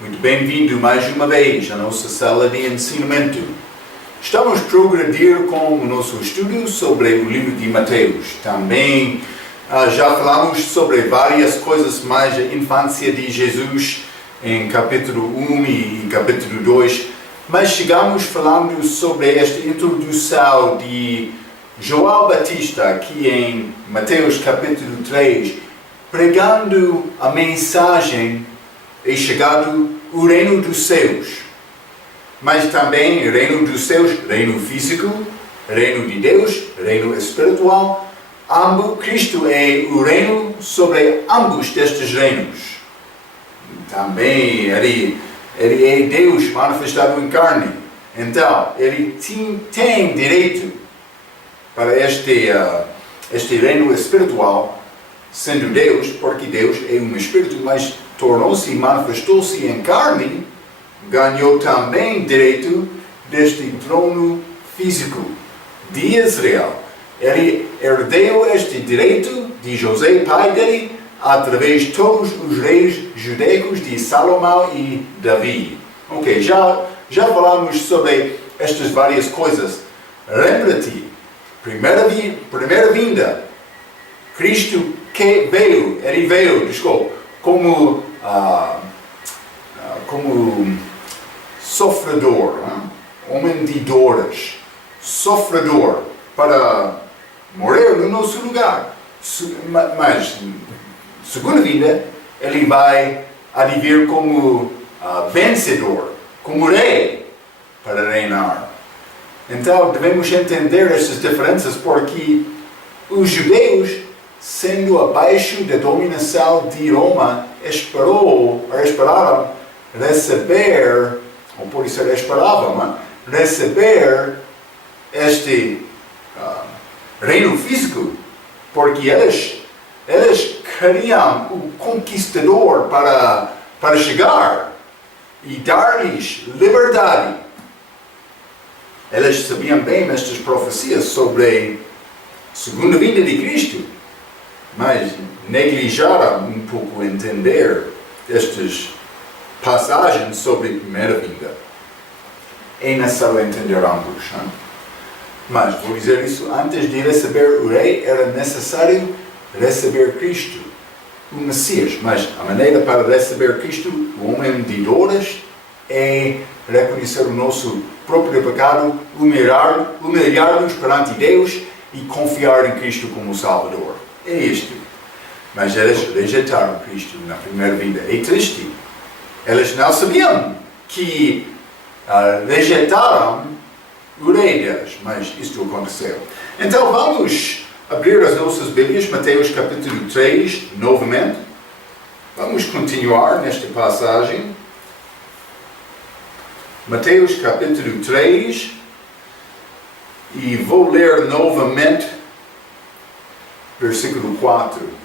Muito bem-vindo mais uma vez à nossa sala de ensinamento. Estamos a progredir com o nosso estudo sobre o livro de Mateus. Também já falamos sobre várias coisas mais da infância de Jesus em capítulo 1 e capítulo 2, mas chegamos falando sobre esta introdução de João Batista aqui em Mateus capítulo 3, pregando a mensagem é chegado o reino dos céus. Mas também o reino dos céus, reino físico, reino de Deus, reino espiritual. Cristo é o reino sobre ambos destes reinos. Também ele é Deus manifestado em carne. Então, ele tem direito para este reino espiritual, sendo Deus, porque Deus é um espírito, mas tornou-se e manifestou-se em carne, ganhou também direito deste trono físico de Israel. Ele herdou este direito de José, pai dele, através de todos os reis judaicos de Salomão e Davi. Ok, já falamos sobre estas várias coisas. Lembra-te, primeira vinda, Cristo ele veio, como sofredor, homem de dores, sofredor, para morrer no nosso lugar. Mas, segunda vinda, ele vai advir como vencedor, como rei, para reinar. Então, devemos entender essas diferenças, porque os judeus, sendo abaixo da dominação de Roma, esperaram receber, ou pode ser esperavam, receber este reino físico, porque eles queriam o conquistador para chegar e dar-lhes liberdade. Eles sabiam bem estas profecias sobre a segunda vinda de Cristo, mas negligeram um pouco entender estas passagens sobre a primeira vinda. É necessário entender ambos. Mas vou dizer isso, antes de receber o rei, era necessário receber Cristo, o Messias. Mas a maneira para receber Cristo, o homem de dores, é reconhecer o nosso próprio pecado, humilhar-nos perante Deus e confiar em Cristo como Salvador. É isto. Mas eles rejeitaram Cristo na primeira vinda. É triste. Eles não sabiam que rejeitaram o rei deles, mas isto aconteceu. Então vamos abrir as nossas Bíblias, Mateus capítulo 3, novamente. Vamos continuar nesta passagem. Mateus capítulo 3, e vou ler novamente versículo 4.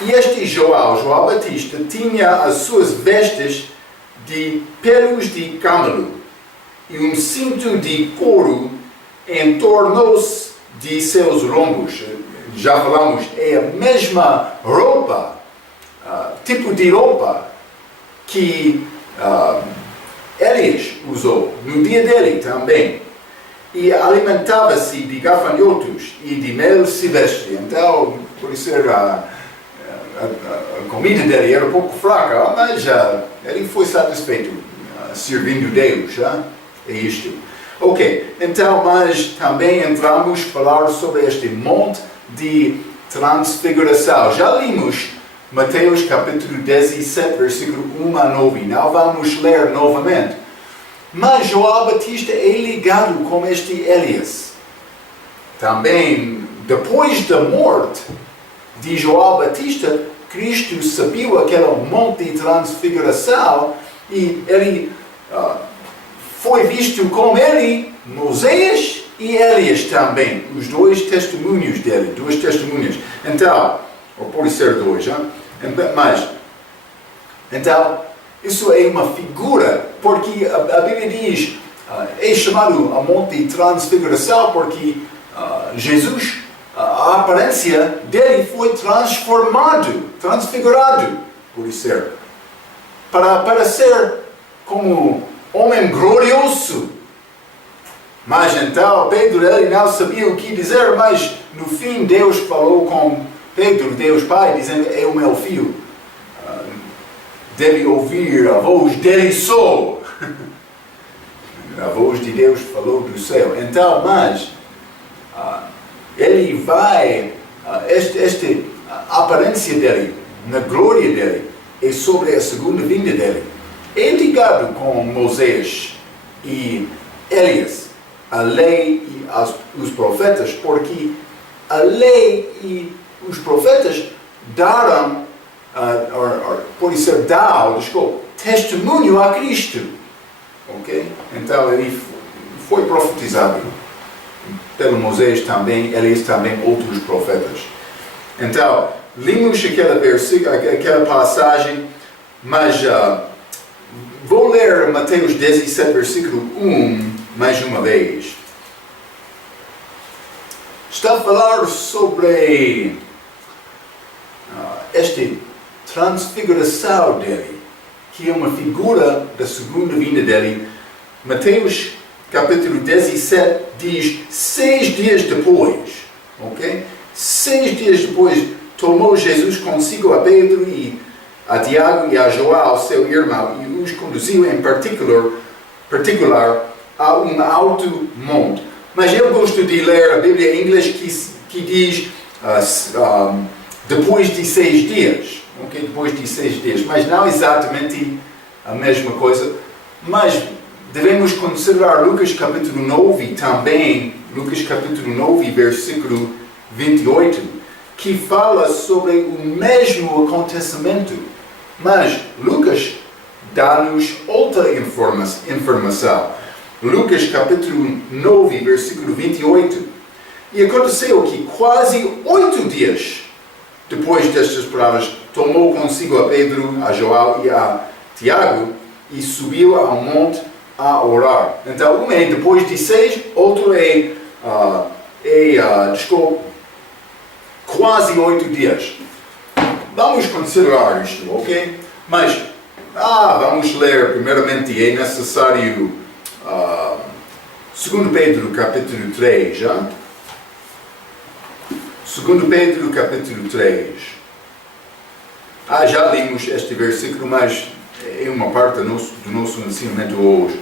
E este João Batista, tinha as suas vestes de pelos de camelo e um cinto de couro em torno de seus lombos. Já falamos, é a mesma roupa, tipo de roupa que Elias usou no dia dele também. E alimentava-se de gafanhotos e de mel silvestre. Então, por ser a comida dele era um pouco fraca, mas ele foi satisfeito servindo Deus. É isto. Ok, então, mas também entramos a falar sobre este monte de transfiguração. Já limos Mateus capítulo 17, versículo 1 a 9. Não vamos ler novamente. Mas João Batista é ligado com este Elias. Também, depois da morte de João Batista, Cristo subiu aquele monte de transfiguração e ele foi visto com ele, Moisés e Elias também. Os dois testemunhos dele, duas testemunhas. Então, ou pode ser dois, mas, então, isso é uma figura, porque a Bíblia diz, é chamado a monte de transfiguração, porque Jesus, a aparência dele foi transfigurado, por ser. para aparecer como homem glorioso. Mas então Pedro, ele não sabia o que dizer, mas no fim Deus falou com Pedro, Deus Pai, dizendo: é o meu filho, deve ouvir a voz dele só. A voz de Deus falou do céu. Então, mas ele vai, a aparência dele, na glória dele, é sobre a segunda vinda dele. É ligado com Moisés e Elias, a lei e os profetas, porque a lei e os profetas deram, pode ser dado, testemunho a Cristo. Ok? Então ele foi profetizado pelo Moisés também, Elias também, outros profetas. Então, lemos aquela passagem, mas vou ler Mateus 17, versículo 1, mais uma vez. Está a falar sobre esta transfiguração dele, que é uma figura da segunda vinda dele. Mateus capítulo 17 diz: 6 dias depois, ok? 6 dias depois, tomou Jesus consigo a Pedro e a Tiago e a João, seu irmão, e os conduziu em particular a um alto monte. Mas eu gosto de ler a Bíblia em inglês que diz depois de 6 dias. Ok? Depois de 6 dias. Mas não exatamente a mesma coisa. Mas devemos considerar Lucas capítulo 9 também. Lucas capítulo 9, versículo 28. Que fala sobre o mesmo acontecimento. Mas Lucas dá-nos outra informação. Lucas capítulo 9, versículo 28. E aconteceu que quase 8 dias depois destas palavras, tomou consigo a Pedro, a João e a Tiago e subiu ao monte a orar. Então, um é depois de 6, outro é quase 8 dias. Vamos considerar isto, ok? Mas, vamos ler primeiramente, é necessário 2 Pedro capítulo 3, já? 2 Pedro capítulo 3. Já lemos este versículo, mas é uma parte do nosso ensinamento hoje.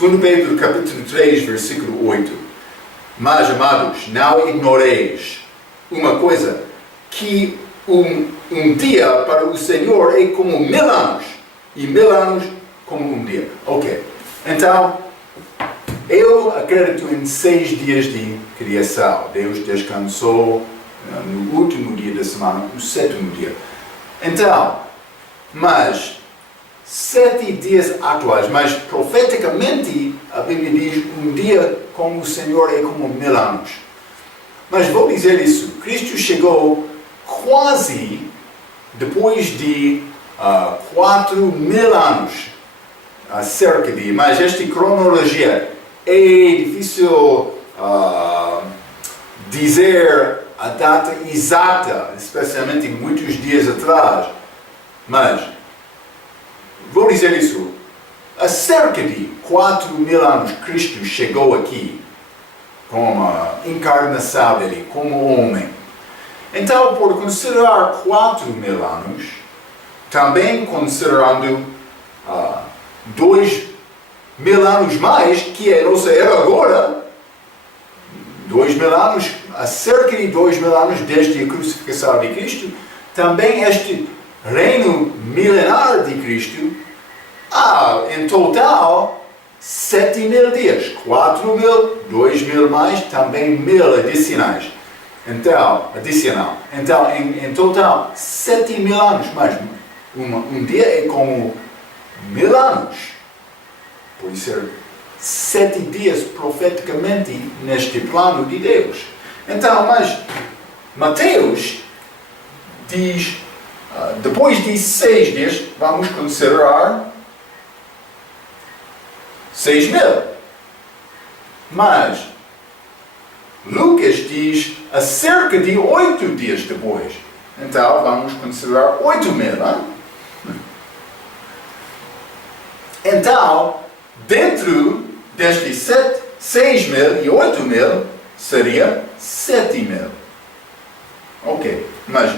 2 Pedro capítulo 3, versículo 8. Mas, amados, não ignoreis uma coisa, que um dia para o Senhor é como 1000 anos, e 1000 anos como um dia. Ok. Então, eu acredito em 6 dias de criação. Deus descansou no último dia da semana, no 7º dia. Então, mas 7 dias atuais, mas profeticamente a Bíblia diz um dia com o Senhor é como 1000 anos. Mas vou dizer isso, Cristo chegou quase depois de 4000 anos, cerca de, mas esta cronologia é difícil dizer a data exata, especialmente muitos dias atrás, mas vou dizer isso, há cerca de 4000 anos Cristo chegou aqui com a encarnação dele como homem. Então, por considerar 4000 anos, também considerando 2000 anos mais, que é a nossa era agora, 2000 anos, há cerca de 2000 anos desde a crucificação de Cristo, também este reino milenar de Cristo, há em total 7000 dias, 4000, 2000 mais, também 1000 adicionais. Então, em total 7000 anos, mas um dia é como 1000 anos. Pode ser 7 dias profeticamente neste plano de Deus. Então, mas Mateus diz, depois de 6 dias, vamos considerar 6000. Mas Lucas diz a cerca de 8 dias depois. Então, vamos considerar 8000. Então, dentro destes 6.000 e 8.000, seria 7.000. Ok, mas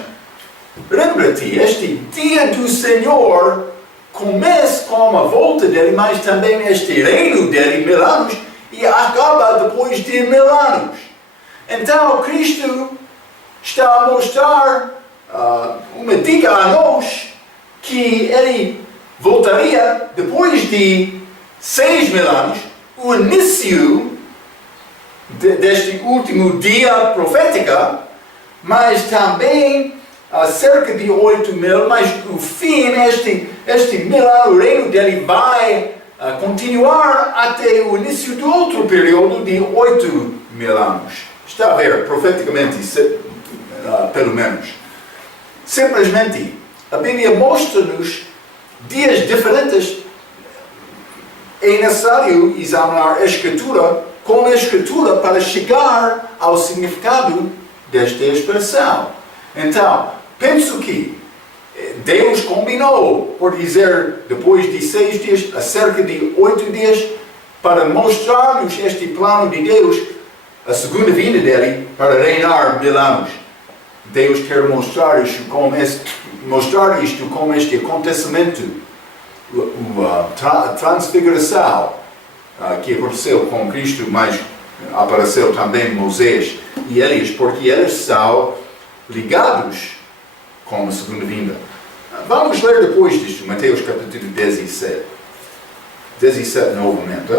lembra-te, este dia do Senhor começa com a volta dele, mas também este reino dele, 1000 anos, e acaba depois de 1000 anos. Então, Cristo está a mostrar uma dica a nós que ele voltaria depois de 6.000 anos, o início deste último dia profético, mas também cerca de 8.000, mas o fim, este 1000 anos, o reino dele vai continuar até o início do outro período de 8.000 anos. Está a ver, profeticamente, pelo menos. Simplesmente, a Bíblia mostra-nos dias diferentes. É necessário examinar a Escritura com a Escritura para chegar ao significado desta expressão. Então, penso que Deus combinou, por dizer, depois de 6 dias, a cerca de 8 dias, para mostrar-nos este plano de Deus, a segunda vinda dele, para reinar 1000 anos. Deus quer mostrar isto como este acontecimento, a transfiguração que aconteceu com Cristo, mas apareceu também Moisés e Elias, porque eles são ligados com a segunda vinda. Vamos ler depois disto, Mateus capítulo 17. 17 novamente.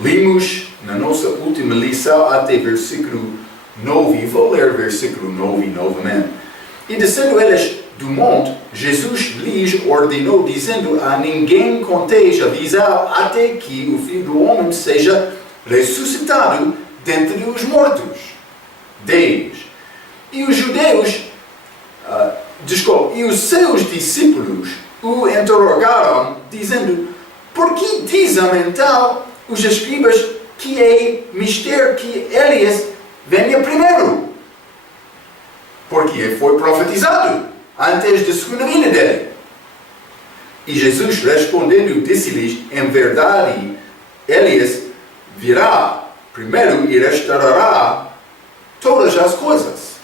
Lemos na nossa última lição até versículo 9. Vou ler versículo 9 novamente. E descendo eles do monte, Jesus lhes ordenou, dizendo: a ninguém conteis a visão até que o Filho do Homem seja ressuscitado dentre os mortos. 10. E os judeus, e os seus discípulos o interrogaram, dizendo: por que dizem então os escribas que é mister que Elias venha primeiro? Porque foi profetizado antes da segunda vinda dele. E Jesus respondendo disse-lhes: em verdade, Elias virá primeiro e restaurará todas as coisas.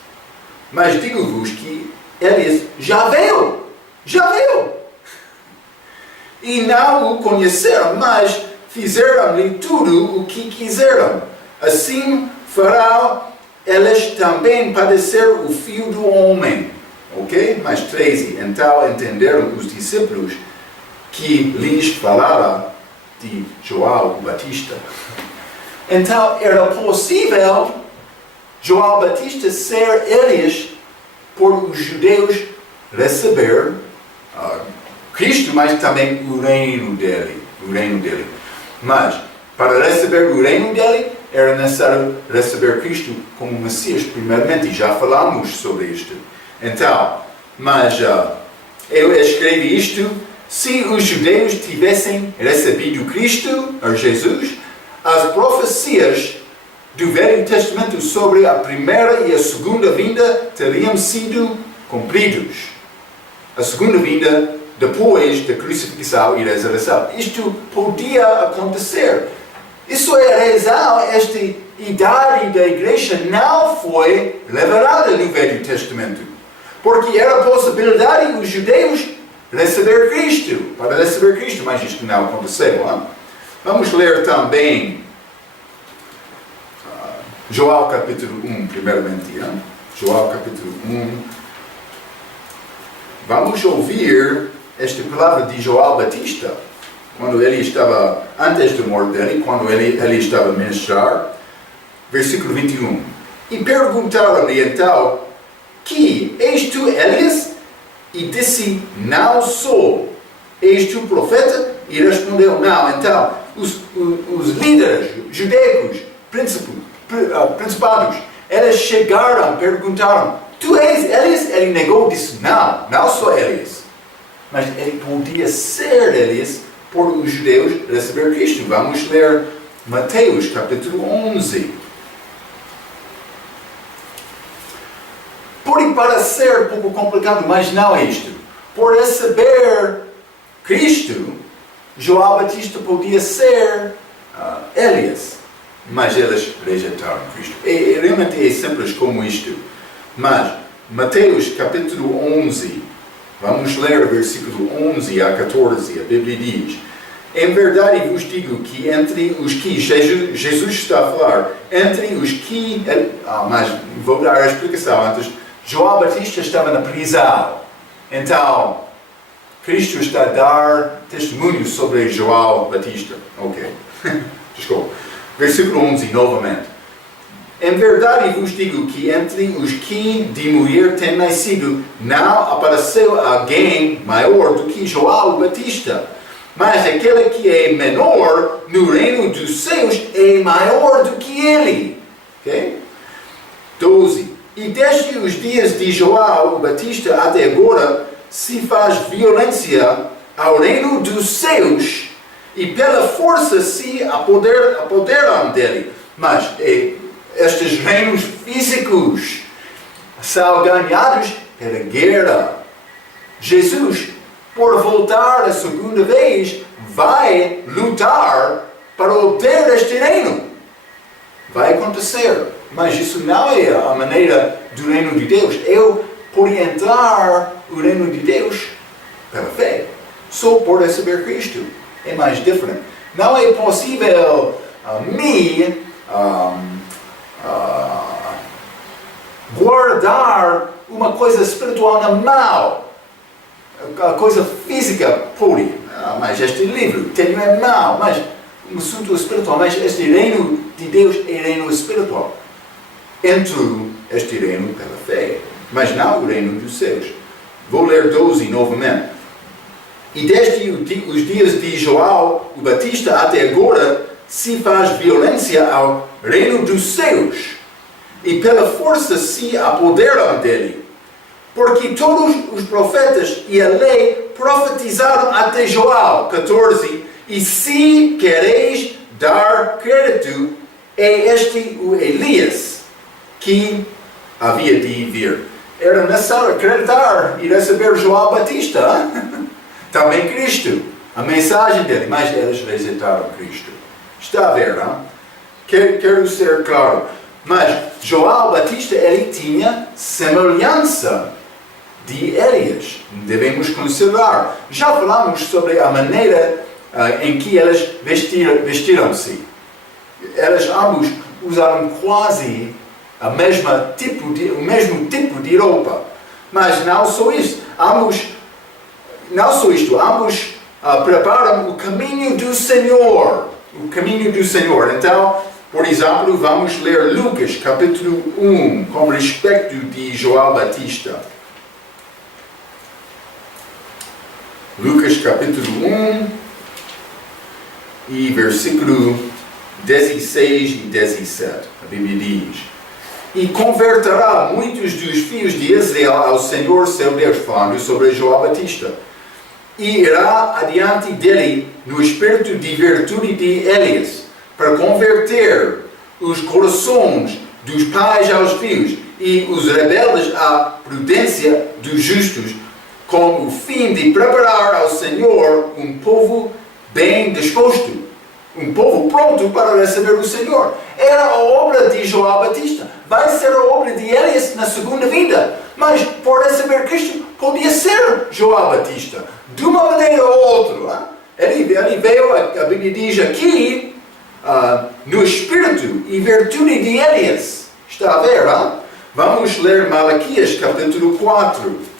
Mas digo-vos que Elias já veio. E não o conheceram, mas fizeram-lhe tudo o que quiseram. Assim farão eles também padecer o Filho do Homem. Ok? Mais 13. Então entenderam os discípulos que lhes falara de João Batista. Então era possível João Batista ser Elias por os judeus receber Cristo, mas também o reino dele. Mas para receber o reino dele era necessário receber Cristo como Messias primeiramente. Já falamos sobre isto. Então, mas eu escrevi isto: se os judeus tivessem recebido Cristo, ou Jesus, as profecias do Velho Testamento sobre a primeira e a segunda vinda teriam sido cumpridos. A segunda vinda depois da crucifixão e ressurreição. Isto podia acontecer. Isso é a razão, esta idade da igreja não foi revelada no Velho Testamento. Porque era a possibilidade os judeus receber Cristo, mas isto não aconteceu. Não? Vamos ler também João capítulo 1, primeiramente. Não? João capítulo 1. Vamos ouvir esta palavra de João Batista, quando ele estava, antes da morte dele, quando ele estava a ministrar, versículo 21. E perguntaram-lhe então: que és tu Elias? E disse: não sou. És tu profeta? E respondeu: não. Então, os líderes judaicos, principados, eles chegaram, perguntaram: tu és Elias? Ele negou, disse: não sou Elias. Mas ele podia ser Elias por os judeus receber Cristo. Vamos ler Mateus capítulo 11. Pode parecer um pouco complicado, mas não é isto. Por receber Cristo, João Batista podia ser Elias, mas eles rejeitaram Cristo. Realmente é simples como isto. Mas, Mateus capítulo 11, vamos ler o versículo 11 a 14, a Bíblia diz: em verdade vos digo que entre os que, Jesus está a falar, entre os que, mas vou dar a explicação antes, João Batista estava na prisão, então Cristo está a dar testemunho sobre João Batista. Ok, desculpa. Versículo 11, novamente. Em verdade vos digo que entre os que de mulher têm nascido, não apareceu alguém maior do que João Batista. Mas aquele que é menor no reino dos céus é maior do que ele. Ok? 12. E desde os dias de João Batista até agora se faz violência ao reino dos céus e pela força se apoderam dele. Mas estes reinos físicos são ganhados pela guerra. Jesus, por voltar a segunda vez, vai lutar para obter este reino. Vai acontecer. Mas isso não é a maneira do reino de Deus. Eu posso entrar no reino de Deus pela fé. Só por receber Cristo. É mais diferente. Não é possível guardar uma coisa espiritual na mão. A coisa física pode, mas este livro tem a mão, mas um assunto espiritual, mas este reino de Deus é reino espiritual. Entro este reino pela fé, mas não o reino dos céus. Vou ler 12 novamente. E desde os dias de João o Batista até agora se faz violência ao reino dos céus, e pela força se apoderam dele. Porque todos os profetas e a lei profetizaram até João 14, e se quereis dar crédito, é este o Elias que havia de vir. Era necessário acreditar e receber João Batista, também Cristo, a mensagem dele, mas eles rejeitaram Cristo. Está a ver, não? Quero ser claro. Mas João Batista, ele tinha semelhança de Elias. Devemos considerar. Já falamos sobre a maneira em que eles vestiram-se. Eles ambos usaram quase o mesmo tipo de roupa. Mas não só isso. Ambos preparam o caminho do Senhor. O caminho do Senhor. Então, por exemplo, vamos ler Lucas capítulo 1 com respeito de João Batista. Lucas capítulo 1 e versículo 16 e 17. A Bíblia diz: e converterá muitos dos filhos de Israel ao Senhor seu Deus, falando sobre João Batista. E irá adiante dele no espírito de virtude de Elias, para converter os corações dos pais aos filhos e os rebeldes à prudência dos justos, com o fim de preparar ao Senhor um povo bem disposto, um povo pronto para receber o Senhor. Era a obra de João Batista. Vai ser a obra de Elias na segunda vida. Mas por receber Cristo, podia ser João Batista. De uma maneira ou outra. Ele veio, a Bíblia diz aqui, no espírito e virtude de Elias. Está a ver? Vamos ler Malaquias capítulo 4.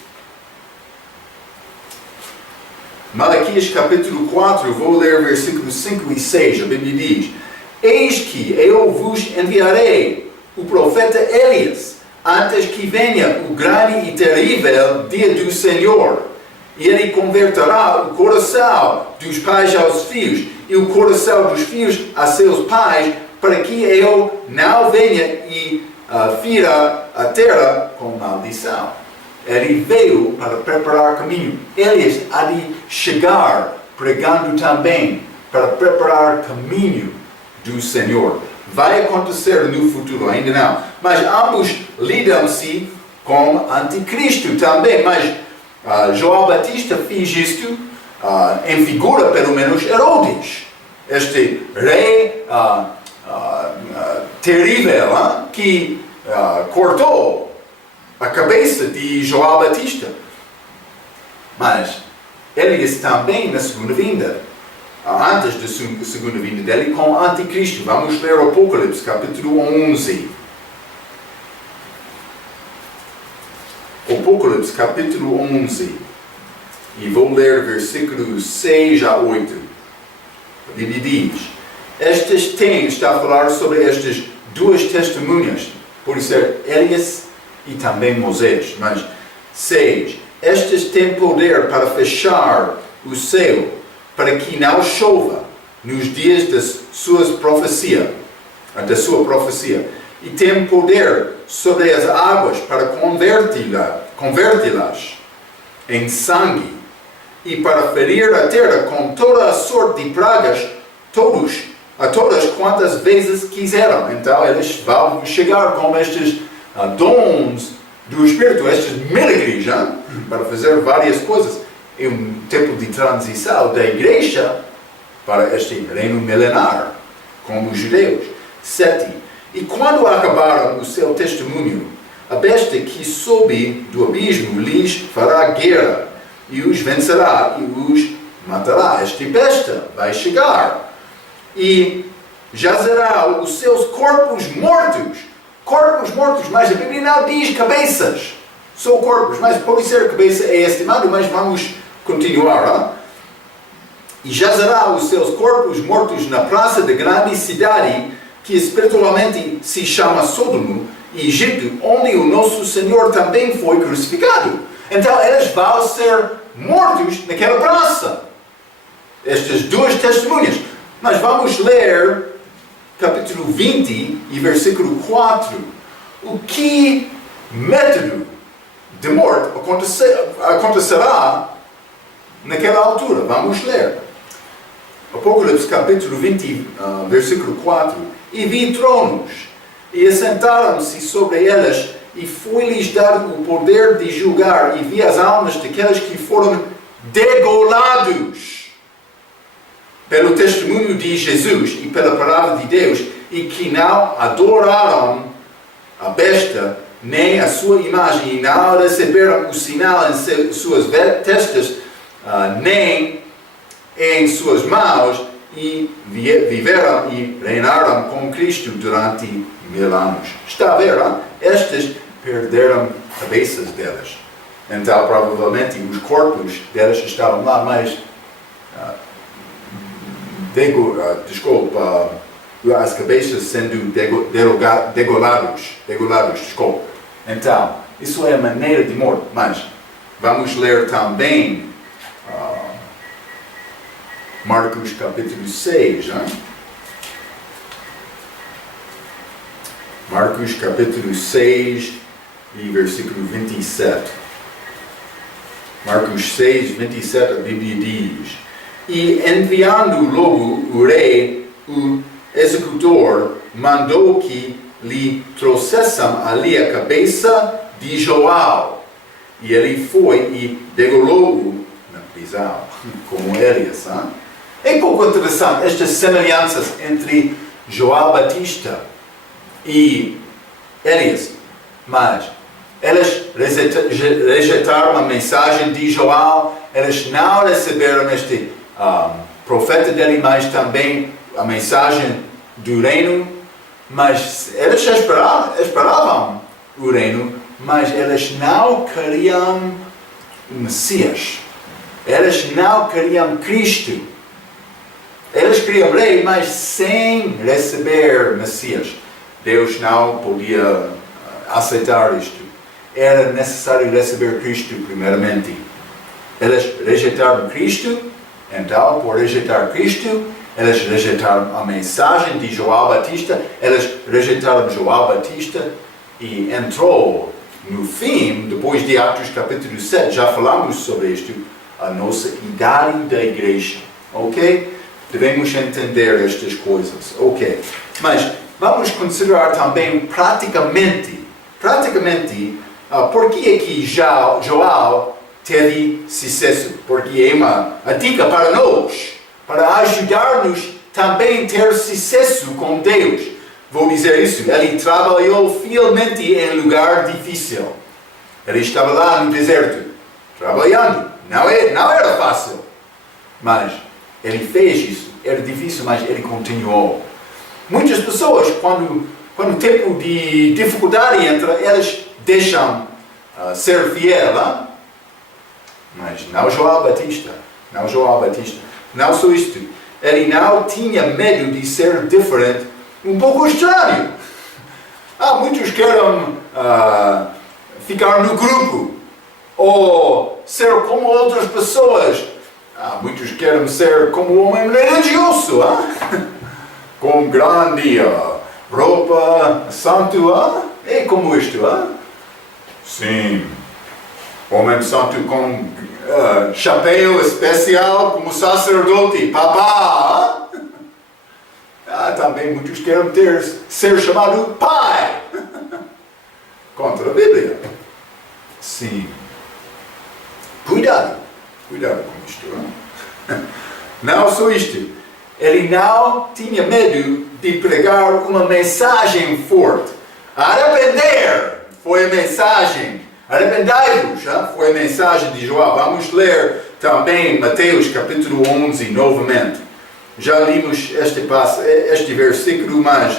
Malaquias capítulo 4, vou ler versículos 5 e 6, a Bíblia diz: eis que eu vos enviarei o profeta Elias, antes que venha o grande e terrível dia do Senhor. E ele converterá o coração dos pais aos filhos, e o coração dos filhos a seus pais, para que eu não venha e fira a terra com maldição. Ele veio para preparar caminho. Elias há de chegar pregando também para preparar caminho do Senhor. Vai acontecer no futuro, ainda não. Mas ambos lidam-se com anticristo também. Mas João Batista fez isto em figura pelo menos Herodes, este rei terrível que cortou a cabeça de João Batista. Mas Elias também na segunda vinda, antes da segunda vinda dele, com o anticristo. Vamos ler o Apocalipse, capítulo 11. Apocalipse, capítulo 11. E vou ler versículos 6 a 8. A Bíblia diz: está a falar sobre estas duas testemunhas, por ser Elias e também Moisés. Mas 6. Estas têm poder para fechar o céu, para que não chova nos dias da sua profecia. E têm poder sobre as águas para convertê-las em sangue, e para ferir a terra com toda a sorte de pragas, a todas quantas vezes quiseram. Então eles vão chegar com estes dons do Espírito, estes milagres, para fazer várias coisas. É um tempo de transição da igreja para este reino milenar, como os judeus. 7. E quando acabaram o seu testemunho, a besta que sobe do abismo lhes fará guerra, e os vencerá e os matará. Esta besta vai chegar e jazerá os seus corpos mortos, mas a Bíblia não diz cabeças, são corpos, mas pode ser cabeça é estimado, mas vamos continuar. E jazerá os seus corpos mortos na praça da grande cidade, que espiritualmente se chama Sodoma e Egito, onde o nosso Senhor também foi crucificado. Então eles vão ser mortos naquela praça. Estas duas testemunhas. Mas vamos ler capítulo 20 e versículo 4. O que método de morte acontecerá naquela altura? Vamos ler. Apocalipse capítulo 20, versículo 4. E vi tronos, e assentaram-se sobre elas, e foi-lhes dado o poder de julgar, e vi as almas daqueles que foram degolados pelo testemunho de Jesus e pela palavra de Deus, e que não adoraram a besta, nem a sua imagem, e não receberam o sinal em suas testas, nem em suas mãos, e viveram e reinaram com Cristo durante 1000 anos. Está a ver? Estas perderam cabeças delas. Então, provavelmente, os corpos delas estavam lá, mas as cabeças sendo degolados. Então, isso é a maneira de morte. Mas vamos ler também Marcos capítulo 6. Marcos capítulo 6 e versículo 27. Marcos 6, 27, a Bíblia diz: E enviando logo o rei, o executor mandou que lhe trouxessem ali a cabeça de João. E ele foi e degolou-o na prisão, como Elias. É pouco interessante estas semelhanças entre João Batista e Elias. Mas eles rejeitaram a mensagem de João, eles não receberam este profeta dele, mas também a mensagem do reino. Mas eles esperavam o reino, mas eles não queriam o Messias. Eles não queriam Cristo. Eles queriam rei, mas sem receber Messias. Deus não podia aceitar isto. Era necessário receber Cristo primeiramente. Eles rejeitaram Cristo, então, por rejeitar Cristo, eles rejeitaram a mensagem de João Batista, eles rejeitaram João Batista e entrou no fim, depois de Atos capítulo 7, já falamos sobre isto, a nossa idade da igreja, ok? Devemos entender estas coisas, ok? Mas vamos considerar também praticamente, por que é que João teve sucesso, porque é uma dica para nós, para ajudar-nos também a ter sucesso com Deus. Vou dizer isso, ele trabalhou fielmente em lugar difícil. Ele estava lá no deserto, trabalhando. Não era fácil, mas ele fez isso. Era difícil, mas ele continuou. Muitas pessoas, quando o tempo de dificuldade entra, elas deixam ser fiel, hein? Mas não João Batista. Não só isto. Ele não tinha medo de ser diferente, um pouco estranho. Muitos querem ficar no grupo, ou ser como outras pessoas. Muitos querem ser como um homem religioso, com grande roupa, santo, é como isto, Sim, homem santo com chapéu especial, como sacerdote, papá, também muitos querem ser chamado pai, contra a Bíblia. Sim, cuidado com isto, Não só isto, ele não tinha medo de pregar uma mensagem forte. Arrepender foi a mensagem. Arrependai-vos, foi a mensagem de João. Vamos ler também Mateus capítulo 11 novamente. Já limos este versículo, mas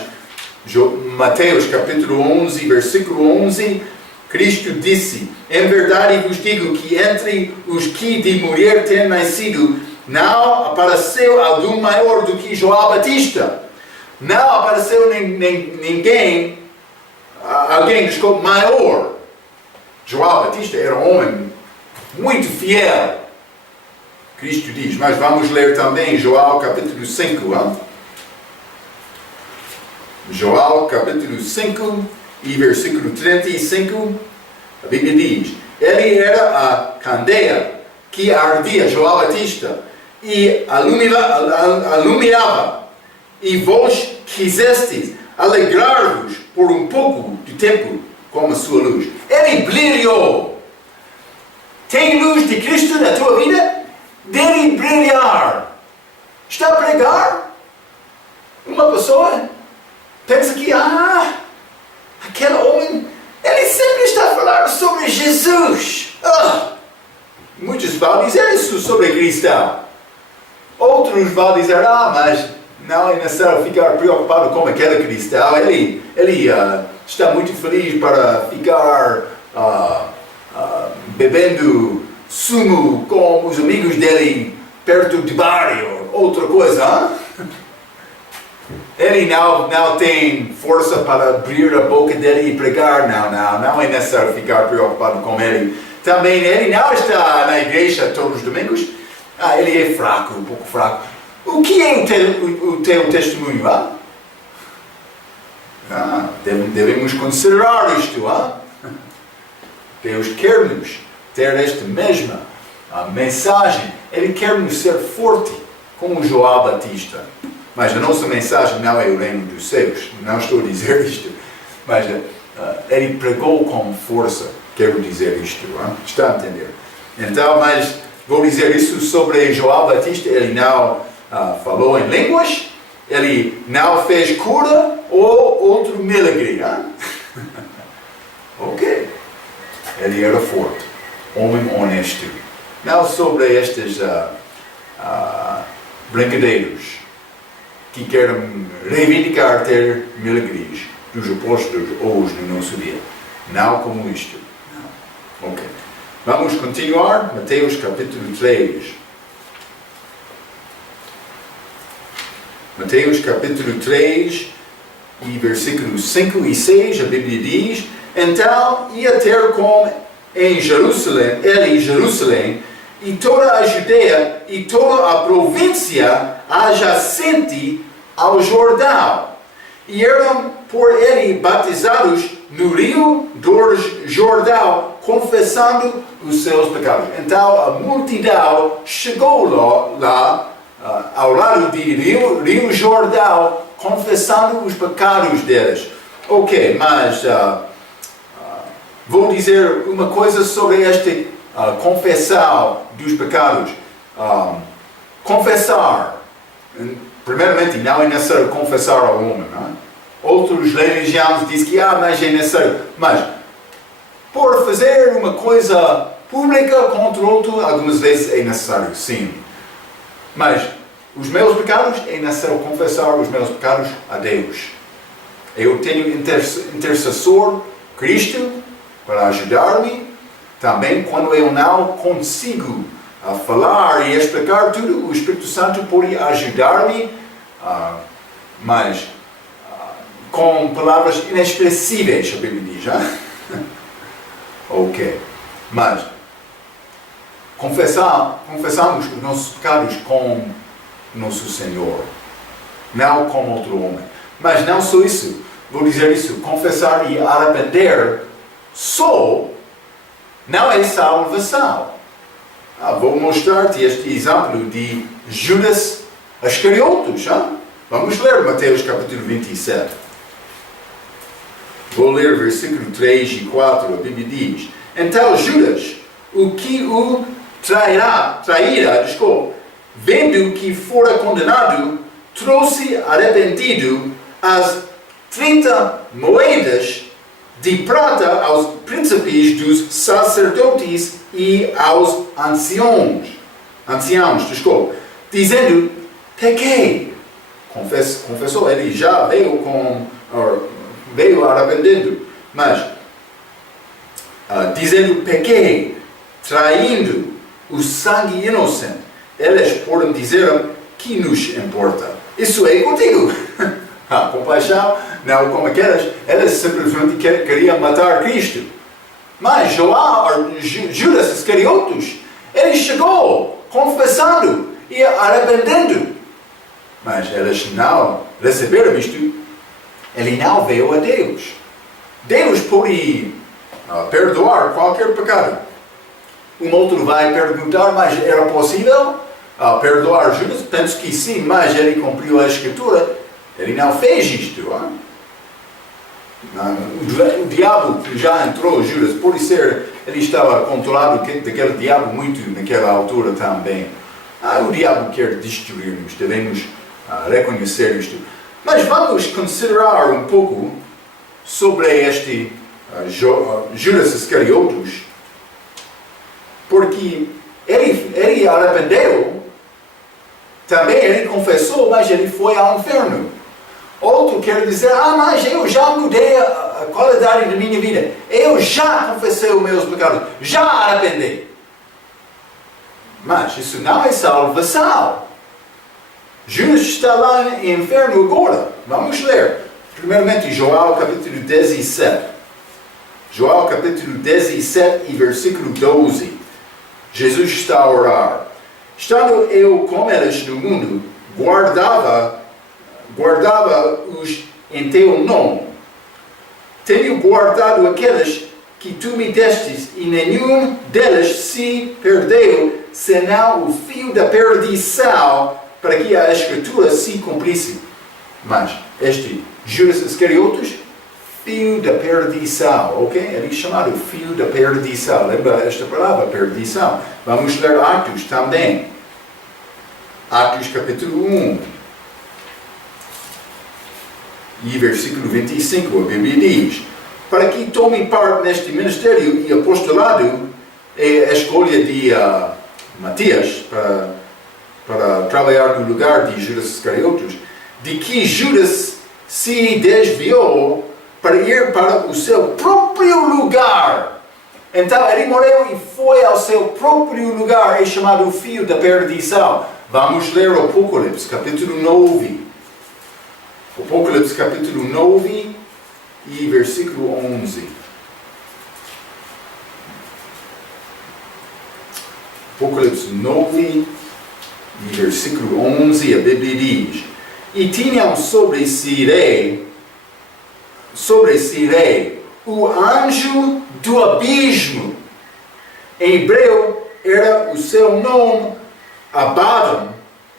Mateus capítulo 11, versículo 11, Cristo disse: em verdade vos digo que entre os que de mulher têm nascido, não apareceu algum maior do que João Batista. Não apareceu alguém maior. João Batista era um homem muito fiel. Cristo diz, mas vamos ler também João capítulo 5. João capítulo 5 e versículo 35. A Bíblia diz: ele era a candeia que ardia, João Batista, e alumiava, e vós quisestes alegrar-vos por um pouco de tempo com a sua luz. Ele brilhou. Tem luz de Cristo na tua vida? Dele brilhar. Está a pregar? Uma pessoa pensa que, aquele homem, ele sempre está a falar sobre Jesus. Muitos vão dizer isso sobre cristão. Outros vão dizer, mas não é necessário ficar preocupado com aquele cristão. Ele está muito feliz para ficar bebendo sumo com os amigos dele perto de bar ou outra coisa. Ele não tem força para abrir a boca dele e pregar. Não é necessário ficar preocupado com ele. Também ele não está na igreja todos os domingos. Ele é fraco, um pouco fraco. O que é o teu testemunho? Devemos considerar isto. Deus quer-nos ter esta mesma mensagem. Ele quer-nos ser forte, como João Batista. Mas a nossa mensagem não é o reino dos céus. Não estou a dizer isto. Mas ele pregou com força. Quero dizer isto. Está a entender? Então, mas vou dizer isso sobre João Batista. Ele não falou em línguas. Ele não fez cura ou outro milagre. Ok. Ele era forte. Homem honesto. Não sobre estas brincadeiras que querem reivindicar ter milagres dos apóstolos hoje no nosso dia. Não como isto. Não. Ok. Vamos continuar. Mateus capítulo 3. Mateus capítulo 3 e versículos 5 e 6, a Bíblia diz: então ia ter com em Jerusalém, e toda a Judeia e toda a província adjacente ao Jordão. E eram por ele batizados no rio do Jordão, confessando os seus pecados. Então a multidão chegou lá ao lado do rio Jordão, confessando os pecados deles. Ok, mas vou dizer uma coisa sobre este confessar dos pecados. Confessar. Primeiramente, não é necessário confessar ao homem. Não é? Outras religiões dizem que mas é necessário. Mas, por fazer uma coisa pública contra outro, algumas vezes é necessário, sim. Mas, os meus pecados, é necessário confessar os meus pecados a Deus. Eu tenho intercessor, Cristo, para ajudar-me. Também, quando eu não consigo falar e explicar tudo, o Espírito Santo pode ajudar-me, mas com palavras inexpressíveis, a Bíblia diz. Ok. Mas, confessamos os nossos pecados com nosso Senhor, não com outro homem. Mas não só isso, vou dizer isso, confessar e arrepender só não é salvação. Vou mostrar-te este exemplo de Judas Iscariotes. Vamos ler Mateus capítulo 27. Vou ler versículo 3 e 4, a Bíblia diz: Então Judas, o que o trairá, vendo que fora condenado, trouxe arrependido as 30 moedas de prata aos príncipes dos sacerdotes e aos anciãos, dizendo: pequei. Confessou, ele já veio arrependendo, mas dizendo: pequei, traindo o sangue inocente. Eles podem dizer: que nos importa? Isso é contigo. Compaixão, não como aquelas. Eles simplesmente queriam matar Cristo. Mas Judas Iscariotes, ele chegou confessando e arrependendo. Mas eles não receberam isto. Ele não veio a Deus. Deus pode perdoar qualquer pecado. Um outro vai perguntar: mas era possível perdoar Judas? Penso que sim, mas ele cumpriu a Escritura. Ele não fez isto. O diabo já entrou, Judas, por ser, ele estava controlado daquele diabo muito naquela altura também. O diabo quer destruir-nos, devemos reconhecer isto. Mas vamos considerar um pouco sobre este Judas Iscariotes, porque ele arrependeu, também ele confessou, mas ele foi ao inferno. Outro quer dizer: mas eu já mudei a qualidade da minha vida. Eu já confessei os meus pecados. Já arrependi. Mas isso não é salvação. Judas está lá no inferno agora. Vamos ler. Primeiramente, João capítulo 17. João capítulo 17 e versículo 12. Jesus está a orar. Estando eu com eles no mundo, guardava-os em teu nome. Tenho guardado aqueles que tu me destes, e nenhum deles se perdeu, senão o fio da perdição, para que a Escritura se cumprisse. Mas este Judas Iscariotes, fio da perdição, ok? Ele é chamado fio da perdição. Lembra esta palavra, perdição? Vamos ler Atos também. Atos capítulo 1. E versículo 25, a Bíblia diz: para que tome parte neste ministério e apostolado, é a escolha de Matias para trabalhar no lugar de Judas Iscariotes, de que Judas se desviou para ir para o seu próprio lugar. Então ele morreu e foi ao seu próprio lugar, é chamado o fio da perdição. Vamos ler o Apocalipse, capítulo 9. Apocalipse, capítulo 9 e versículo 11. Apocalipse 9 e versículo 11, a Bíblia diz: e tinham sobre si o anjo do abismo. Em hebreu era o seu nome Abaddon,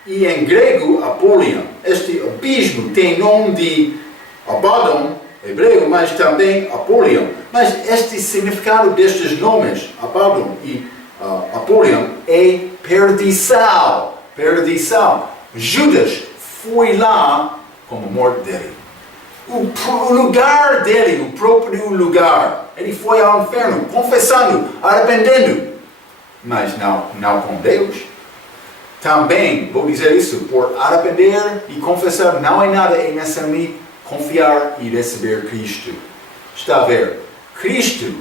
e em grego Apollyon. Este abismo tem nome de Abaddon, hebreu, mas também Apollyon. Mas este significado destes nomes, Abaddon e Apollyon é perdição. Perdição. Judas foi lá como morte dele. O lugar dele, o próprio lugar. Ele foi ao inferno, confessando, arrependendo. Mas não com Deus. Também, vou dizer isso, por arrepender e confessar, não é nada, é necessário confiar e receber Cristo. Está a ver? Cristo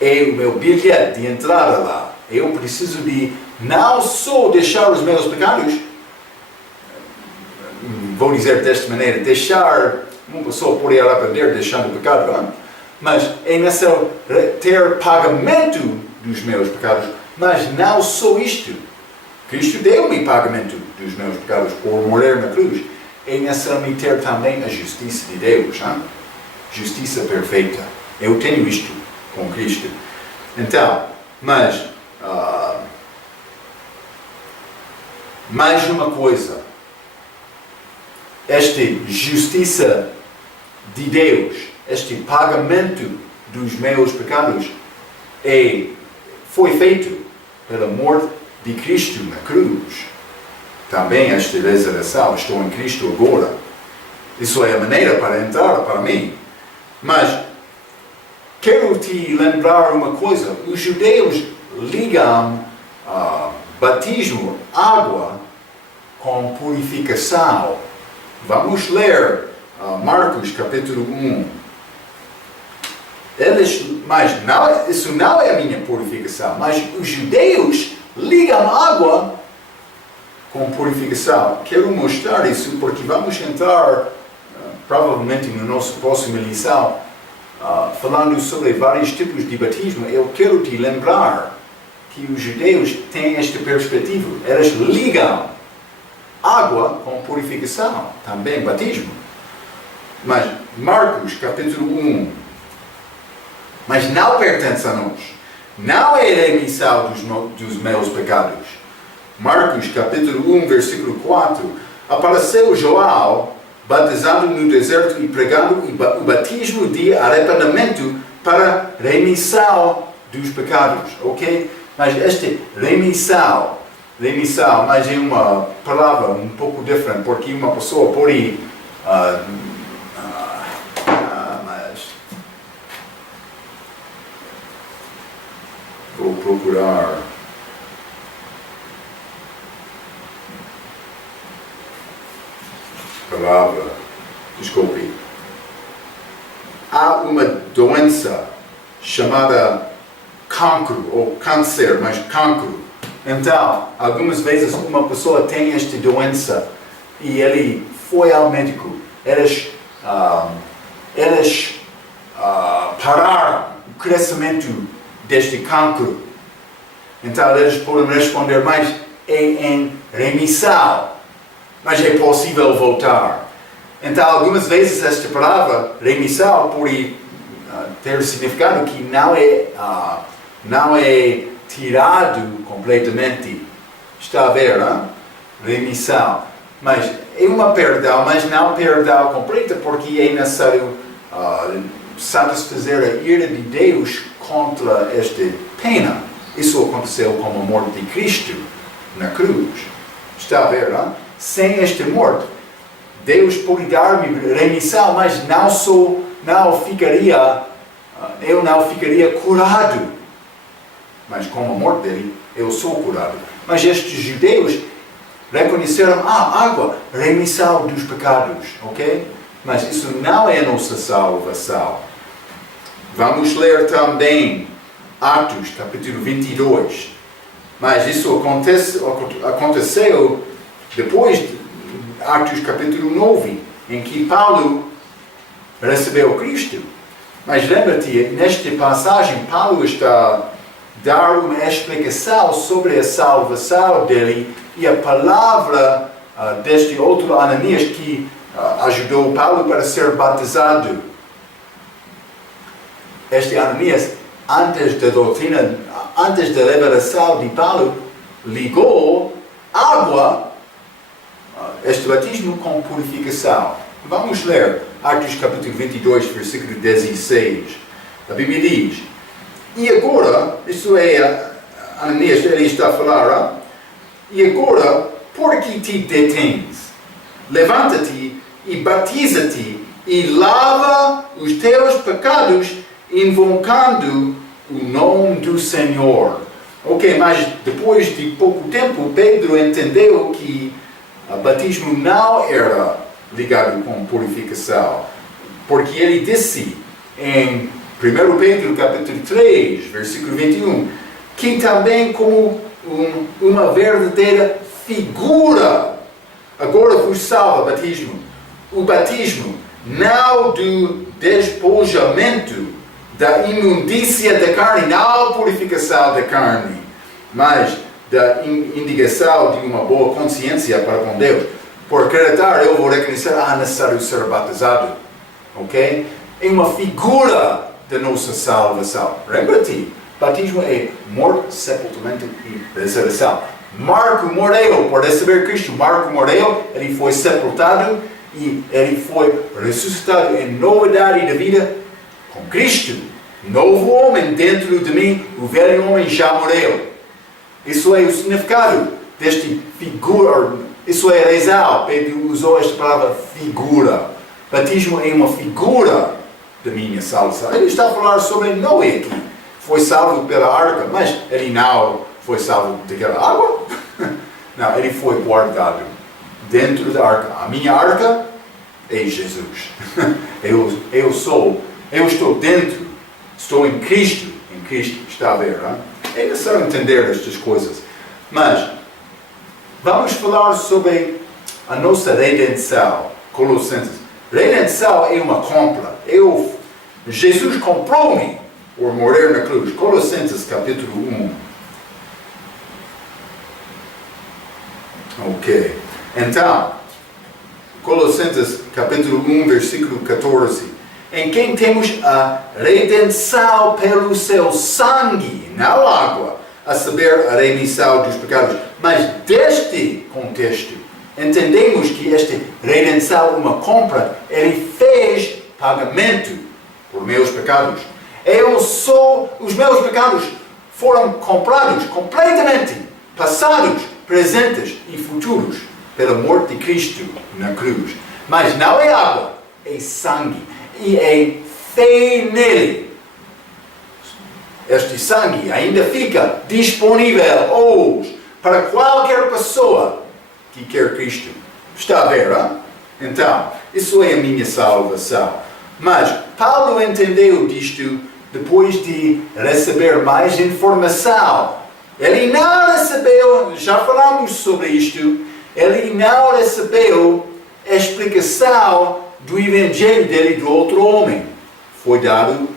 é o meu bilhete de entrada lá. Eu preciso de não só deixar os meus pecados, vou dizer desta maneira, deixar, uma pessoa pode arrepender deixando o pecado, não? Mas é necessário ter pagamento dos meus pecados, mas não só isto. Cristo deu-me pagamento dos meus pecados por morrer na cruz. É necessário ter também a justiça de Deus, não? Justiça perfeita. Eu tenho isto com Cristo. Então, mas mais uma coisa. Esta justiça de Deus, este pagamento dos meus pecados, foi feito pela morte de Cristo na cruz. Também esta ressurreição, estou em Cristo agora. Isso é a maneira para entrar para mim. Mas quero te lembrar uma coisa. Os judeus ligam batismo, água, com purificação. Vamos ler Marcos capítulo 1. Isso não é a minha purificação, mas os judeus ligam água com purificação. Quero mostrar isso porque vamos entrar provavelmente no nosso próximo lição falando sobre vários tipos de batismo. Eu quero te lembrar que os judeus têm esta perspectiva. Eles ligam água com purificação, também batismo. Mas Marcos capítulo 1, mas não pertence a nós. Não é remissão dos meus pecados. Marcos capítulo 1, versículo 4. Apareceu João batizando no deserto e pregando o batismo de arrependimento para remissão dos pecados. Ok? Mas esta remissão, mas é uma palavra um pouco diferente, porque uma pessoa pode mas vou procurar palavra, desculpe. Há uma doença chamada cancro, ou câncer, mas cancro. Então, algumas vezes uma pessoa tem esta doença e ele foi ao médico. Eles pararam o crescimento deste cancro. Então, eles podem responder, mas é em remissão. Mas é possível voltar. Então, algumas vezes esta palavra, remissão, pode ter significado que não é tirado completamente. Está a ver, não? Remissão. Mas é uma perdão, mas não perdão completa, porque é necessário satisfazer a ira de Deus contra esta pena. Isso aconteceu com a morte de Cristo na cruz. Está a ver, não? Sem esta morte, Deus pode dar-me remissão, mas eu não ficaria curado. Mas com a morte dele, eu sou curado. Mas estes judeus reconheceram, água, remissão dos pecados, ok? Mas isso não é a nossa salvação. Vamos ler também Atos, capítulo 22. Mas isso aconteceu depois de Atos capítulo 9, em que Paulo recebeu Cristo. Mas lembra-te, nesta passagem, Paulo está a dar uma explicação sobre a salvação dele e a palavra deste outro Ananias que ajudou Paulo para ser batizado. Este Ananias, antes da doutrina, antes da revelação de Paulo, ligou água, este batismo, com purificação. Vamos ler Atos capítulo 22, versículo 16. A Bíblia diz: e agora, isso é Ananias, ele está a falar, e agora, por que te detens? Levanta-te e batiza-te e lava os teus pecados, invocando o nome do Senhor. Ok, mas depois de pouco tempo, Pedro entendeu que o batismo não era ligado com purificação, porque ele disse em 1 Pedro capítulo 3, versículo 21, que também como uma verdadeira figura, agora vos salva o batismo, não do despojamento da imundícia da carne, não purificação da carne, mas da indicação de uma boa consciência para com Deus. Por acreditar, eu vou reconhecer, necessário ser batizado, ok? É uma figura da nossa salvação. Lembra-te, batismo é morte, sepultamento e ressurreição. Marco morreu por receber Cristo. Marco morreu, ele foi sepultado e ele foi ressuscitado em novidade de vida com Cristo. Novo homem dentro de mim, o velho homem já morreu. Isso é o significado deste figura. Isso é real. Pedro usou esta palavra figura. Batismo é uma figura da minha salvação. Ele está a falar sobre Noé aqui. Foi salvo pela arca, mas ele não foi salvo daquela água. Não, ele foi guardado dentro da arca. A minha arca é Jesus. Eu estou dentro, estou em Cristo está a ver, não? É necessário entender estas coisas. Mas, vamos falar sobre a nossa redenção. Colossenses. Redenção é uma compra. Jesus comprou-me por morrer na cruz. Colossenses capítulo 1. Ok. Então, Colossenses capítulo 1, versículo 14. Em quem temos a redenção pelo seu sangue, não água, a saber, a remissão dos pecados. Mas deste contexto, entendemos que esta redenção é uma compra. Ele fez pagamento por meus pecados. Os meus pecados foram comprados completamente, passados, presentes e futuros, pela morte de Cristo na cruz. Mas não é água, é sangue. E é fé nele. Este sangue ainda fica disponível hoje para qualquer pessoa que quer Cristo. Está a ver, hein? Então, isso é a minha salvação. Mas Paulo entendeu disto depois de receber mais informação. Ele não recebeu, já falamos sobre isto, ele não recebeu a explicação do evangelho dele do outro homem. Foi dado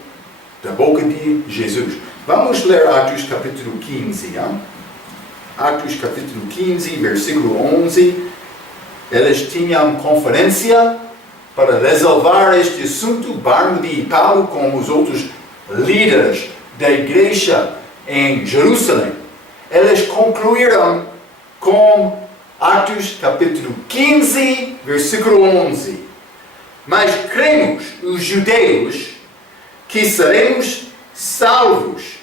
da boca de Jesus. Vamos ler Atos capítulo 15. Hein? Atos capítulo 15, versículo 11. Eles tinham conferência para resolver este assunto, Barnabé e Paulo com os outros líderes da igreja em Jerusalém. Eles concluíram com Atos capítulo 15, versículo 11. Mas cremos, os judeus, que seremos salvos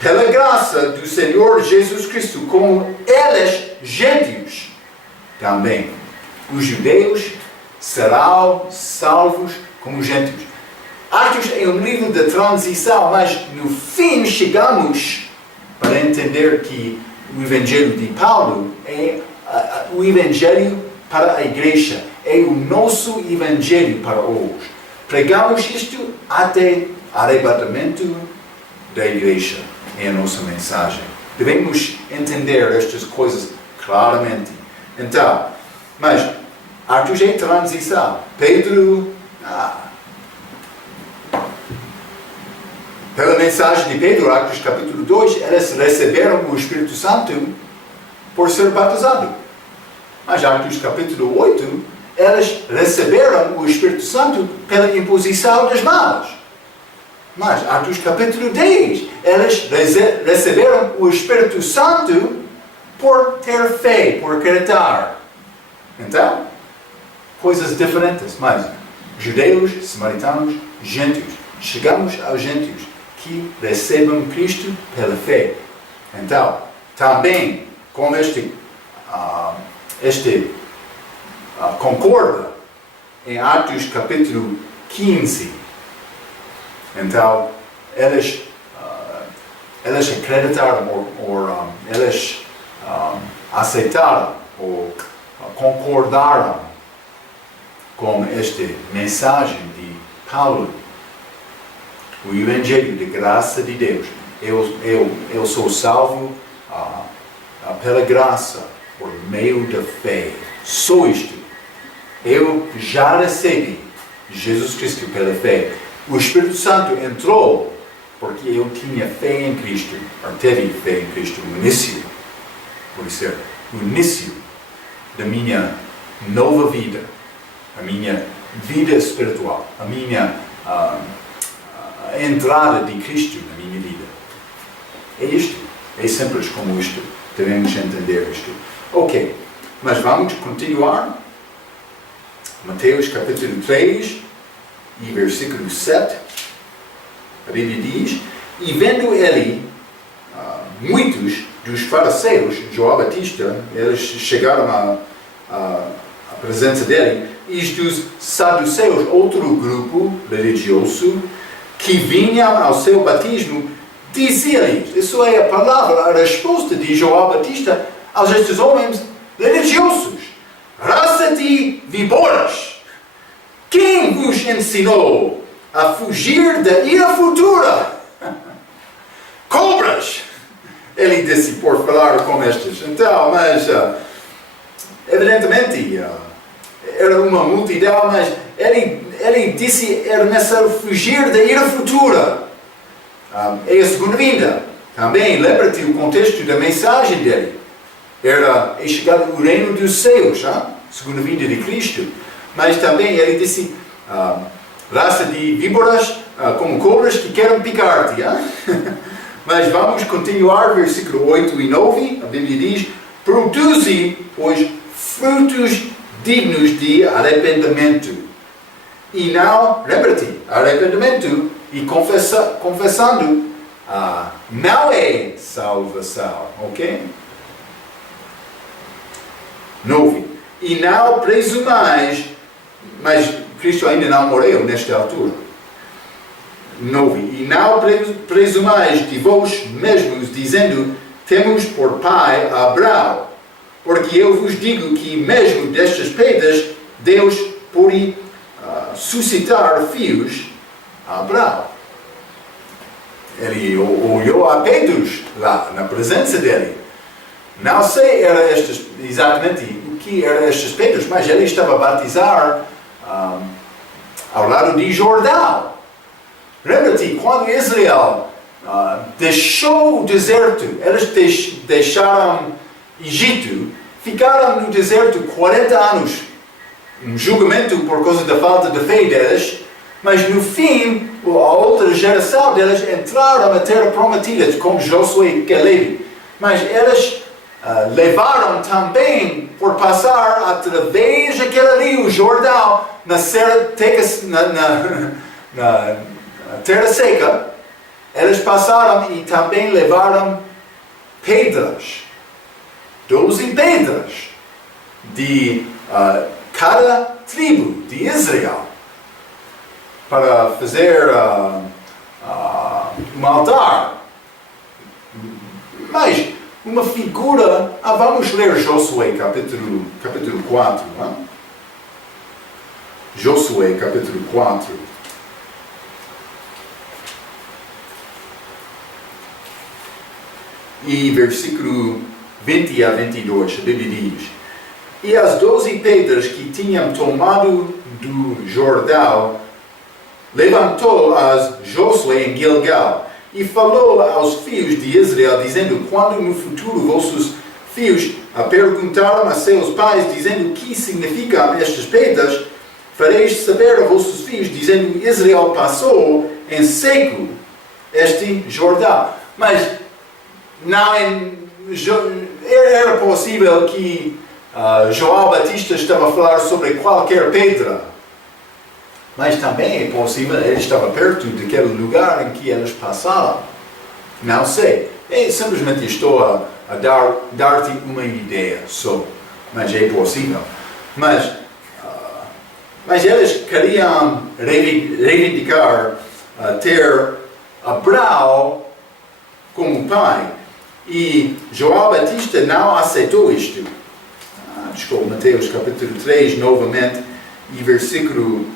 pela graça do Senhor Jesus Cristo, como eles, gentios, também. Os judeus serão salvos como gentios. Atos é um livro de transição, mas no fim chegamos para entender que o Evangelho de Paulo é o Evangelho para a igreja. É o nosso Evangelho para hoje. Pregamos isto até arrebatamento da igreja. É a nossa mensagem. Devemos entender estas coisas claramente. Então, mas Atos é transição. Pedro, pela mensagem de Pedro, Atos capítulo 2, eles receberam o Espírito Santo por ser batizado. Mas Atos capítulo 8, eles receberam o Espírito Santo pela imposição das mãos. Mas Atos capítulo 10, eles receberam o Espírito Santo por ter fé, por acreditar. Então, coisas diferentes. Mas judeus, samaritanos, gentios. Chegamos aos gentios, que recebam Cristo pela fé. Então, também, como este concorda em Atos capítulo 15. Então, eles acreditaram, ou eles aceitaram, ou concordaram com esta mensagem de Paulo, o Evangelho de graça de Deus. Eu sou salvo pela graça, por meio da fé. Só isto. Eu já recebi Jesus Cristo pela fé. O Espírito Santo entrou porque eu tinha fé em Cristo, ou teve fé em Cristo no início. Por isso, o início da minha nova vida, a minha vida espiritual, a minha entrada de Cristo na minha vida. É isto. É simples como isto. Devemos entender isto. Ok, mas vamos continuar. Mateus capítulo 3 e versículo 7. A Bíblia diz: e vendo ele muitos dos fariseus, João Batista, eles chegaram à presença dele, e dos saduceus, outro grupo religioso, que vinham ao seu batismo, dizia-lhes, isso é a palavra, a resposta de João Batista aos estes homens religiosos: raça de víboras, quem vos ensinou a fugir da ira futura? Cobras! Ele disse por falar com estes. Então, mas evidentemente era uma multidão, mas ele disse era necessário fugir da ira futura. É a segunda vinda. Também lembra-te o contexto da mensagem dele. É chegado o reino dos céus, segunda vinda de Cristo. Mas também ele disse raça de víboras, como cobras que querem picar-te. Mas vamos continuar, versículo 8 e 9, a Bíblia diz: produzi, pois, frutos dignos de arrependimento. E não, lembra-te, arrependimento e confessando, não é salvação, ok? 9. E não presumais, mas Cristo ainda não morreu nesta altura. 9. E não presumais de vós mesmos, dizendo: temos por pai Abraão, porque eu vos digo que mesmo destas pedras Deus pode suscitar filhos a Abraão. Ele olhou a Pedro lá, na presença dele. Não sei exatamente o que eram estas pedras, mas ele estava a batizar ao lado de Jordão. Lembra-te, quando Israel deixou o deserto, eles deixaram Egito, ficaram no deserto 40 anos, um julgamento por causa da falta de fé deles, mas no fim, a outra geração deles entraram na terra prometida, como Josué e Caleb. Mas eles levaram também por passar através daquele rio Jordão, na terra seca, eles passaram e também levaram pedras, 12 pedras, de cada tribo de Israel, para fazer um altar. Mas uma figura, vamos ler Josué capítulo 4, não? Josué capítulo 4. E versículo 20 a 22, a Bíblia diz: e as 12 pedras que tinham tomado do Jordão, levantou-as Josué em Gilgal, e falou aos filhos de Israel, dizendo: quando no futuro vossos filhos perguntaram a seus pais, dizendo: o que significam estas pedras, fareis saber a vossos filhos, dizendo: Israel passou em seco este Jordão. Mas não era possível que João Batista estava a falar sobre qualquer pedra. Mas também é possível, ele estava perto daquele lugar em que eles passaram. Não sei. Simplesmente estou a dar-te uma ideia só. Mas é possível. Mas eles queriam reivindicar ter Abraão como pai. E João Batista não aceitou isto. Desculpa, Mateus capítulo 3, novamente, e versículo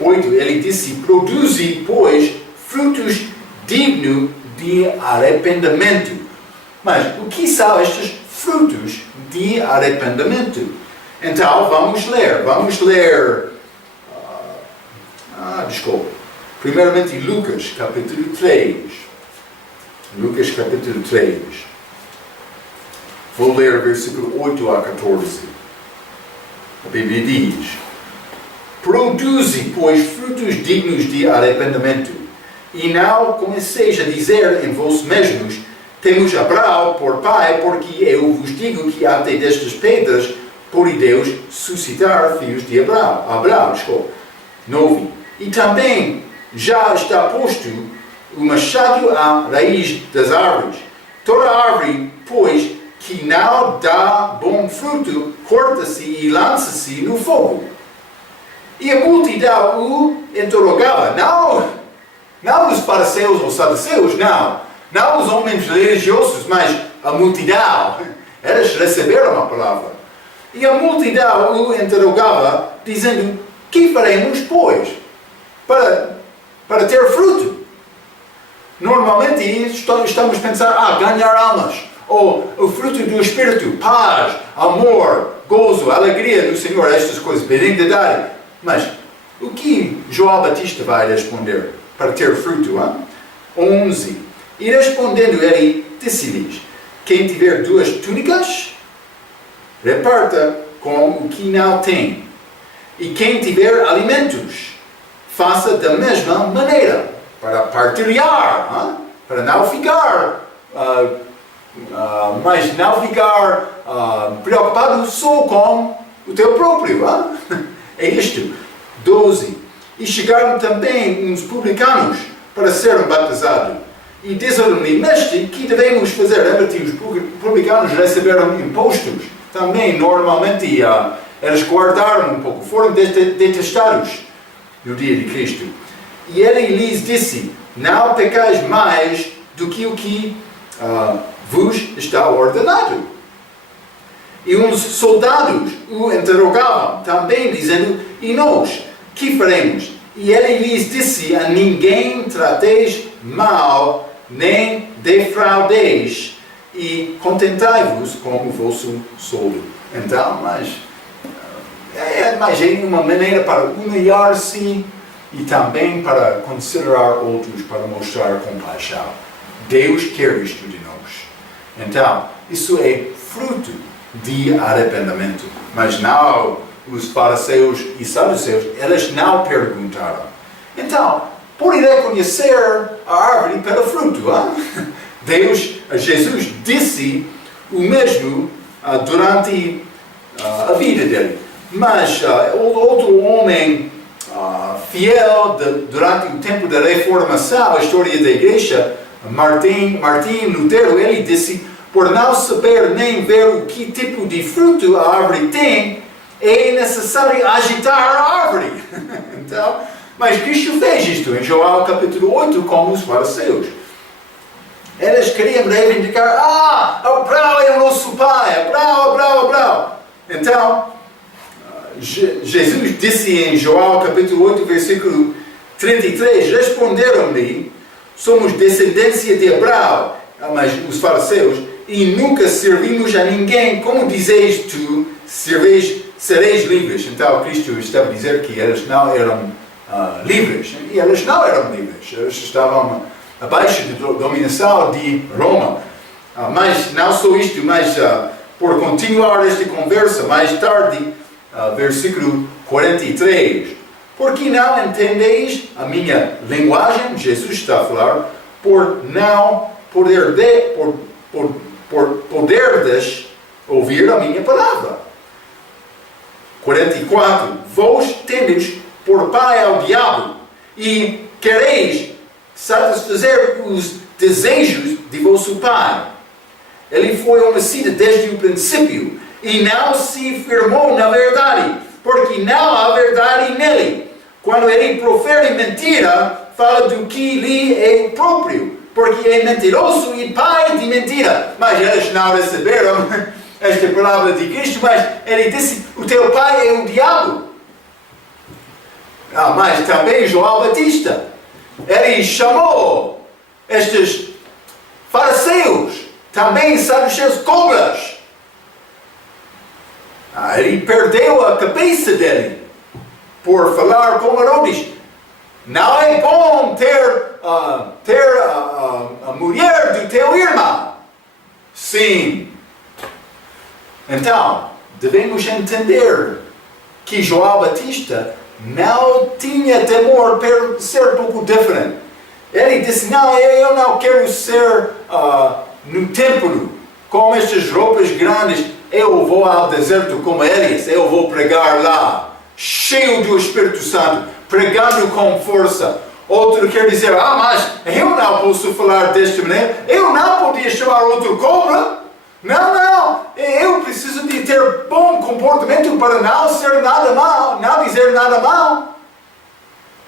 8, ele disse: produzi, pois, frutos dignos de arrependimento. Mas o que são estes frutos de arrependimento? Então, vamos ler. Primeiramente, Lucas capítulo 3. Lucas capítulo 3. Vou ler versículo 8 a 14. A Bíblia diz: produzi, pois, frutos dignos de arrependimento, e não comeceis a dizer em vós mesmos: temos Abraão por pai, porque eu vos digo que até destas pedras pode Deus suscitar filhos de Abraão. 9. E também já está posto o machado à raiz das árvores. Toda árvore, pois, que não dá bom fruto, corta-se e lança-se no fogo. E a multidão o interrogava. Não os fariseus ou saduceus, não os homens religiosos, mas a multidão. Eles receberam a palavra. E a multidão o interrogava, dizendo: que faremos, pois, para ter fruto? Normalmente estamos a pensar: ganhar almas. Ou o fruto do Espírito, paz, amor, gozo, alegria no Senhor, estas coisas, benignidade. Mas o que João Batista vai responder para ter fruto? 11. E respondendo ele, disse-lhes: quem tiver 2 túnicas, reparta com o que não tem. E quem tiver alimentos, faça da mesma maneira, para partilhar, para não ficar... mas não ficar preocupado só com o teu próprio. É isto. 12. E chegaram também uns publicanos para serem batizados. E disseram-lhe: mestre, que devemos fazer? Lembra-te, os publicanos receberam impostos. Também, normalmente, eles guardaram um pouco. Foram detestados no dia de Cristo. E ele lhes disse: não pecais mais do que o que vos está ordenado. E uns soldados o interrogavam, também dizendo: e nós, que faremos? E ele lhes disse: a ninguém trateis mal, nem defraudeis, e contentai-vos com o vosso soldo. Então, mas é uma maneira para humilhar-se e também para considerar outros, para mostrar compaixão. Deus quer isto de nós. Então, isso é fruto de arrependimento. Mas não os fariseus e saduceus, eles não perguntaram. Então, pode reconhecer a árvore pelo fruto. Jesus disse o mesmo durante a vida dele. Mas outro homem fiel durante o tempo da reformação, a história da igreja, Martim Lutero, ele disse: por não saber nem ver o que tipo de fruto a árvore tem, é necessário agitar a árvore. Então, mas Cristo fez isto em João capítulo 8 com os fariseus. Eles queriam reivindicar: Abraão é o nosso pai, Abraão. Então, Jesus disse em João capítulo 8, versículo 33, responderam-lhe: somos descendência de Abraão, mas os fariseus, e nunca servimos a ninguém. Como dizes tu, sereis livres? Então Cristo estava a dizer que eles não eram livres. E eles não eram livres. Eles estavam abaixo da dominação de Roma. Mas não só isto, mas por continuar esta conversa, mais tarde, versículo 43. Porque não entendeis a minha linguagem? Jesus está a falar. Por não poderdes ouvir a minha palavra. 44. Vós tendes por pai ao diabo e quereis satisfazer os desejos de vosso pai. Ele foi homicida desde o princípio e não se firmou na verdade, porque não há verdade nele. Quando ele profere mentira, fala do que lhe é próprio, porque é mentiroso e pai de mentira. Mas eles não receberam esta palavra de Cristo, mas ele disse, o teu pai é o diabo. Mas também João Batista, ele chamou estes fariseus, também saduceus cobras. Ele perdeu a cabeça dele por falar com Herodes. Não é bom ter a mulher do teu irmão. Sim. Então, devemos entender que João Batista não tinha temor por ser um pouco diferente. Ele disse, não, eu não quero ser no templo com estas roupas grandes. Eu vou ao deserto como eles, eu vou pregar lá, cheio do Espírito Santo, pregando com força. Outro quer dizer, mas eu não posso falar desta maneira, eu não podia chamar outro cobra. Não, eu preciso de ter bom comportamento para não ser nada mal, não dizer nada mal.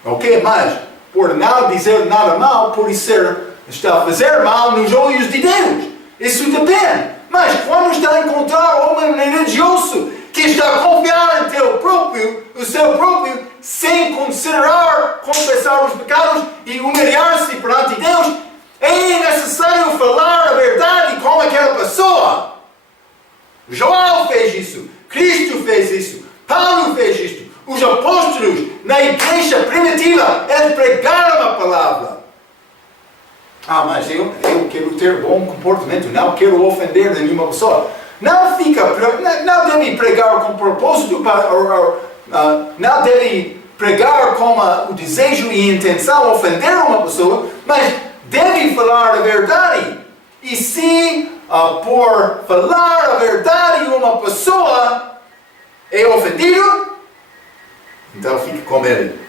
Ok, mas por não dizer nada mal, por está a fazer mal nos olhos de Deus. Isso depende. Mas quando está a encontrar um homem religioso que está a confiar em o seu próprio, sem considerar, confessar os pecados e humilhar-se perante Deus, é necessário falar a verdade com aquela pessoa. João fez isso, Cristo fez isso, Paulo fez isso, os apóstolos na igreja primitiva, eles pregaram a palavra. Mas eu quero ter bom comportamento, não quero ofender nenhuma pessoa. Não deve pregar com propósito, não deve pregar com o desejo e intenção ofender uma pessoa, mas deve falar a verdade. E se por falar a verdade uma pessoa é ofendida, então fique com ele.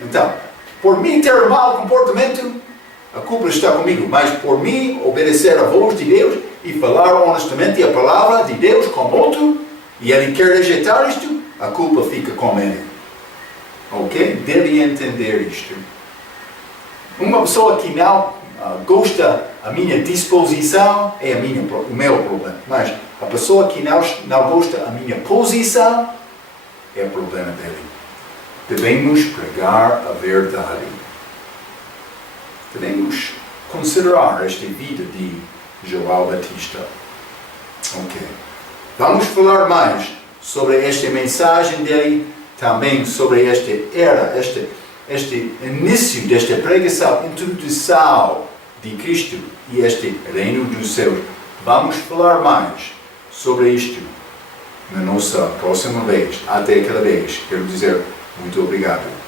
Então, por mim ter mau comportamento, a culpa está comigo, mas por mim obedecer a voz de Deus e falar honestamente a palavra de Deus com outro, e ele quer rejeitar isto, a culpa fica com ele. Ok? Deve entender isto. Uma pessoa que não gosta da minha disposição é o meu problema, mas a pessoa que não gosta da minha posição é o problema dele. Devemos pregar a verdade. Devemos considerar esta vida de João Batista. Ok. Vamos falar mais sobre esta mensagem dele, também sobre esta era, este início desta pregação, introdução de Cristo e este reino dos céus. Vamos falar mais sobre isto na nossa próxima vez. Até aquela vez. Quero dizer muito obrigado.